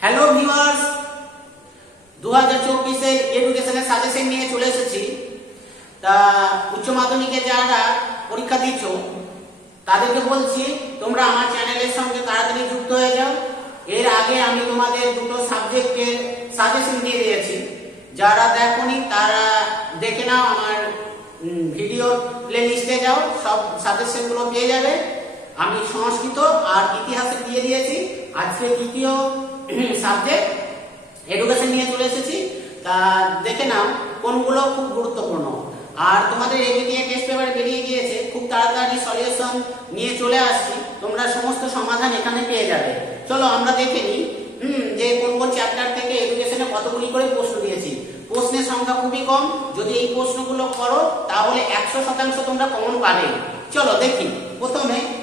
Hello viewers, 2024 এর এডুকেশনের suggestion নিয়ে চলে এসেছি। তা উচ্চ মাধ্যমিকে যারা পরীক্ষা দিচ্ছ তাদেরকে বলছি তোমরা আমার চ্যানেলের সঙ্গে তাড়াতাড়ি যুক্ত হয়ে যাও। এর আগে আমি তোমাদের দুটো সাবজেক্টের সাজেশন দিয়ে দিয়েছি, যারা দেখোনি তারা দেখে নাও, আমার ভিডিও প্লেলিস্টে যাও, সব সাজেশনগুলো পেয়ে যাবে। আমি সংস্কৃত আর ইতিহাসে দিয়ে দিয়েছি। আজকে তৃতীয় সাবজেক্ট এডুকেশন নিয়ে চলে এসেছি, তা দেখে নাও কোনগুলো খুব গুরুত্বপূর্ণ। আর তোমাদের এবিটিএ টেস্ট পেপার বেরিয়ে গিয়েছে, খুব তাড়াতাড়ি সলিউশন নিয়ে চলে আসছি, তোমরা সমস্ত সমাধান এখানে পেয়ে যাবে। চলো আমরা দেখে নিই যে কোন কোন চ্যাপ্টার থেকে এডুকেশনে কতগুলি করে প্রশ্ন দিয়েছি। প্রশ্নের সংখ্যা খুবই কম, যদি এই প্রশ্নগুলো করো তাহলে 100% তোমরা কমন পাবে। চলো দেখি।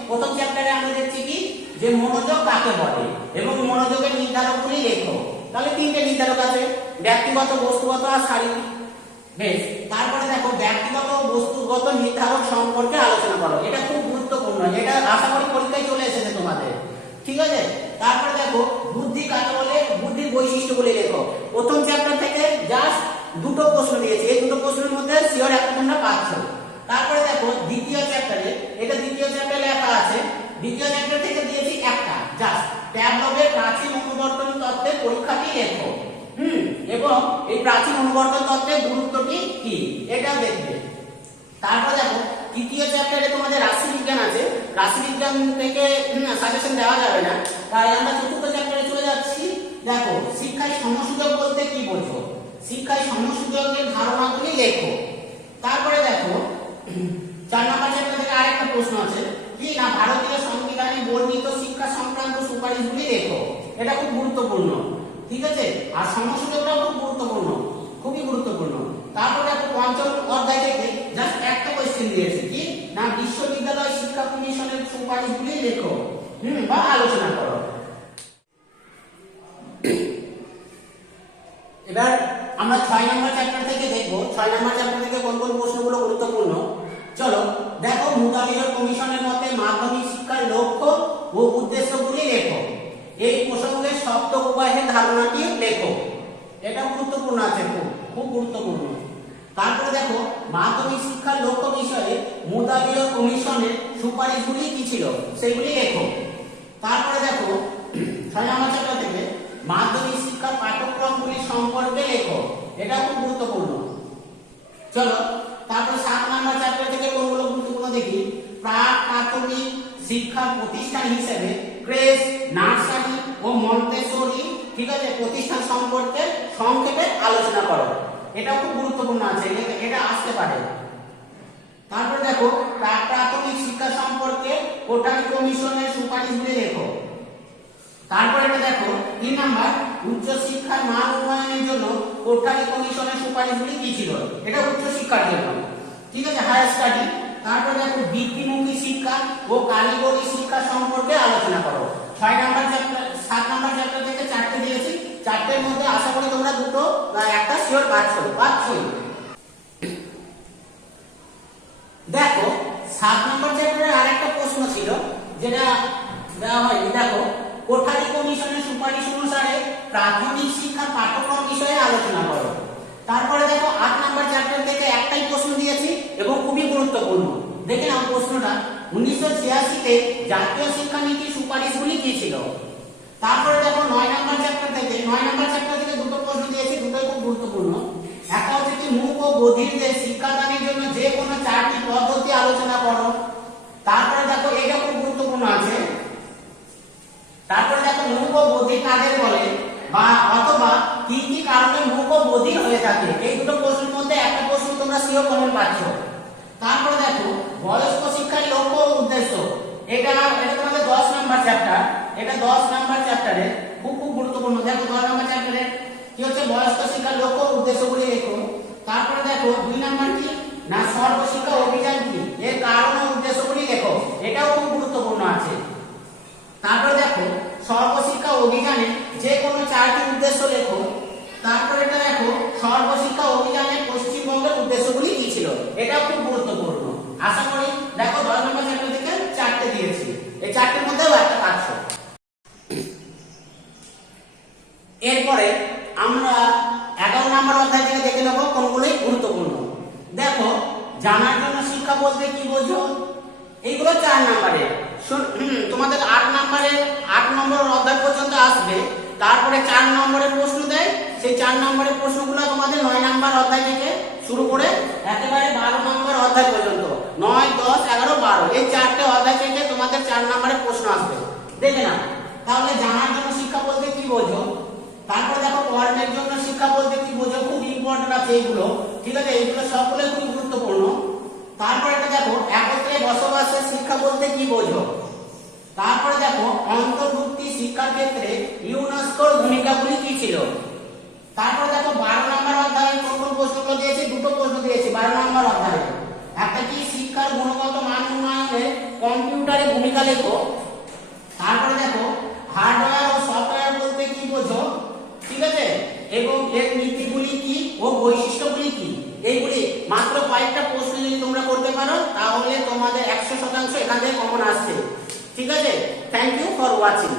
প্রথম চ্যাপ্টারে আমরা দেখছি কি যে মনোযোগ কাকে বলে এবং মনোযোগের নির্ধারকগুলি লেখো। তাহলে তিনটে নির্ধারক আছে, ব্যক্তিগত, বস্তুগত আর শারীরিক। বেশ, তারপরে দেখো ব্যক্তিগত ও বস্তুগত নির্ধারক সম্পর্কে আলোচনা করো। এটা খুব গুরুত্বপূর্ণ, এটা আশা করি পরীক্ষায় চলে এসেছে তোমাদের, ঠিক আছে। তারপরে দেখো বুদ্ধি কাকে বলে, বুদ্ধির বৈশিষ্ট্যগুলি লেখো। প্রথম চ্যাপ্টার থেকে জাস্ট দুটো প্রশ্ন দিয়েছি, এই দুটো প্রশ্নের মধ্যে শিওর একটা তোমরা পাচ্ছ। তারপরে দেখো দ্বিতীয় চ্যাপ্টারে, এটা দ্বিতীয় চ্যাপ্টারে লেখা আছে, দ্বিতীয় চ্যাপ্টার থেকে দিয়েছি একটা জাস্ট প্যাভলভের প্রাচীন অনুবর্তন তত্ত্বের পরীক্ষাটি লেখো। এবং এই প্রাচীন অনুবর্তন তত্ত্বের গুরুত্বটি কি এটা দেখবে। তারপর দেখো তৃতীয় চ্যাপ্টারে তোমাদের রাশিবিজ্ঞান আছে, রাশিবিজ্ঞান থেকে সাজেশন দেওয়া যাবে না, তাই আমরা চতুর্থ চ্যাপ্টারে চলে যাচ্ছি। দেখো শিক্ষায় সমসুযোগ বলতে কি বোঝো, শিক্ষায় সমসুযোগের ধারণাগুলি লেখো। তারপরে দেখো 4 নম্বর চ্যাপ্টার থেকে আরেকটা প্রশ্ন আছে কি না, ভারতীয় সংবিধানে বর্ণিত শিক্ষা সংক্রান্ত সুপারিশগুলি লেখো। এটা খুব গুরুত্বপূর্ণ, ঠিক আছে। আর সমসুযোগটাও খুব গুরুত্বপূর্ণ, খুবই গুরুত্বপূর্ণ। তারপর দেখো পঞ্চম অধ্যায় থেকে জাস্ট একটা কোশ্চেন দিয়েছে কি না, বিশ্ববিদ্যালয় শিক্ষা কমিশনের সুপারিশগুলি লেখো বা আলোচনা করো। এবার আমরা 6 নম্বর চ্যাপ্টার থেকে দেখবো 6 নম্বর চ্যাপ্টার থেকে কোন কোন প্রশ্নগুলো গুরুত্বপূর্ণ। চলো দেখো মুদালিয়র কমিশনের মতে মাধ্যমিক শিক্ষার লক্ষ্য ও উদ্দেশ্যগুলি লেখো। এই প্রসঙ্গে শব্দ প্রবাহের ধারণাটি লেখো। এটা গুরুত্বপূর্ণ আছে, খুব গুরুত্বপূর্ণ। তারপরে দেখো মাধ্যমিক শিক্ষার লক্ষ্য বিষয়ে মুদালিয়র কমিশনের সুপারিশগুলি কি ছিল সেগুলি লেখো। তারপরে দেখো 6 নম্বর চ্যাপ্টার থেকে মাধ্যমিক শিক্ষার পাঠ্যক্রমগুলি সম্পর্কে লেখো। এটা খুব গুরুত্বপূর্ণ। চলো তারপর 7 নম্বর চ্যাপ্টার থেকে কোনগুলো গুরুত্বপূর্ণ দেখি। প্রাক প্রাথমিক শিক্ষা প্রতিষ্ঠান হিসেবে ক্রেস, নার্সারি ও মন্তেসরি, ঠিক আছে, প্রতিষ্ঠান সম্পর্কে সংক্ষেপে আলোচনা করো। এটা খুব গুরুত্বপূর্ণ আছে, এটা আসতে পারে। তারপর দেখো প্রাক প্রাথমিক শিক্ষা সম্পর্কে কোটারি কমিশনের সুপারিশগুলি লেখো। তারপর এটা দেখো 3 নাম্বার উচ্চ শিক্ষার মান উন্নয়নের জন্য কোটারি কমিশনের সুপারিশগুলি কি ছিল। এটা উচ্চ শিক্ষার জন্য, ঠিক আছে, হায়ার স্টাডি। তারপর দেখো বৃত্তিমুখী শিক্ষা ও কারিগরি শিক্ষা সম্পর্কে আলোচনা করো। 6 নাম্বার চ্যাপ্টার 7 নাম্বার চ্যাপ্টার থেকে 4টে দিয়েছি, 4টের মধ্যে আশা করি তোমরা দুটো বা একটা শিওর পাচ্ছই। দেখো 7 নম্বর চ্যাপ্টারে আরেকটা প্রশ্ন ছিল যেটা দেওয়া হয়নি। দেখো কোঠারি কমিশনের সুপারিশ অনুসারে প্রাথমিক শিক্ষা পাঠ্যক্রম বিষয়ে আলোচনা করো। তারপরে দেখো 8 নম্বর চ্যাপ্টার থেকে একটাই প্রশ্ন দিয়েছি এবং খুবই গুরুত্বপূর্ণ। দেখে নাও প্রশ্নটা, 1986 জাতীয় শিক্ষানীতির সুপারিশগুলি কি ছিল। তারপরে দেখো 9 নম্বর চ্যাপ্টার থেকে দুটো প্রশ্ন দিয়েছি, দুটোই খুব গুরুত্বপূর্ণ। একটা হচ্ছে কি মূক ও বধিরদের শিক্ষাদানের জন্য যে কোনো 4টি পদ্ধতি আলোচনা করো। তারপরে দেখো এটা খুব গুরুত্বপূর্ণ আছে। তারপরে দেখো মূক ও বধির কাদের বলে বা অথবা কি কি কারণে মূক ও বধির হয়ে থাকে। এই দুটো প্রশ্নের মধ্যে একটা প্রশ্ন তোমরা সিও কমন পাচ্ছ। তারপরে দেখো বয়স্ক শিক্ষার লক্ষ্য ও উদ্দেশ্য। এটা তোমাদের 10 নাম্বার চ্যাপ্টার, এটা 10 নাম্বার চ্যাপ্টারে খুব গুরুত্বপূর্ণ। দেখো 10 নাম্বার চ্যাপ্টারে কি হচ্ছে, বয়স্ক শিক্ষার লক্ষ্য ও উদ্দেশ্যগুলি লেখো। তারপরে দেখো 2 নাম্বার কি না, সর্বশিক্ষা অভিযান কি, এর কারণ ও উদ্দেশ্যগুলি লেখো। এটাও খুব গুরুত্বপূর্ণ আছে। তারপরে দেখো সর্বশিক্ষা অভিযানে যে কোনো 4টি উদ্দেশ্য লেখো। তারপরে এটা দেখো সর্বশিক্ষা অভিযানে পশ্চিমবঙ্গের উদ্দেশ্যগুলি কি ছিল। এটা খুব গুরুত্বপূর্ণ। আশা করি দেখো 10 নম্বর চ্যাপ্টার থেকে 4টে দিয়েছি, এই 4টের মধ্যেও একটা পাচ্ছ। জানার জন্য শিক্ষা বলতে কি বোঝো, এইগুলো 4 নম্বরের। তোমাদের 8 নম্বর অধ্যায় পর্যন্ত আসবে, তারপরে 4 নম্বরের প্রশ্ন দেয়, সেই 4 নম্বরের প্রশ্নগুলো তোমাদের 9 নম্বর অধ্যায় থেকে শুরু করে একেবারে 12 নম্বর অধ্যায় পর্যন্ত, 9, 10, 11, 12 এই 4টে অধ্যায় থেকে তোমাদের 4 নম্বরের প্রশ্ন আসবে, দেখে না। তাহলে জানার জন্য শিক্ষা বলতে কি বোঝো। তারপরে দেখো কর্মের জন্য শিক্ষা বলতে কি বোঝো, খুব ইম্পর্টেন্ট আছে এইগুলো, ঠিক আছে, এইগুলো সবগুলো খুব গুরুত্বপূর্ণ। তারপরে এটা দেখো একত্রে বসবাসের শিক্ষা বলতে কি বোঝো। তারপরে দেখো অন্তর্ভুক্তি শিক্ষার ক্ষেত্রে ইউনেস্কোর ভূমিকাগুলি কি ছিল। তারপরে দেখো 12 নম্বর অধ্যায়ে কোন কোন প্রশ্নগুলো দিয়েছে, দুটো প্রশ্ন দিয়েছে 12 নম্বর অধ্যায়ে। একটা কি শিক্ষার গুণগত মান উন্নয়নে কম্পিউটারের ভূমিকা লেখো। তারপরে দেখো হার্ডওয়্যার ও সফটওয়্যার বলতে কি বোঝো, ঠিক আছে, এবং এর নীতিগুলি কি ও বৈশিষ্ট্যগুলি কি। এইগুলি মাত্র কয়েকটা প্রশ্ন যদি তোমরা করতে পারো তাহলে তোমাদের 100% এখান থেকে কমন আসছে, ঠিক আছে। Thank you for watching.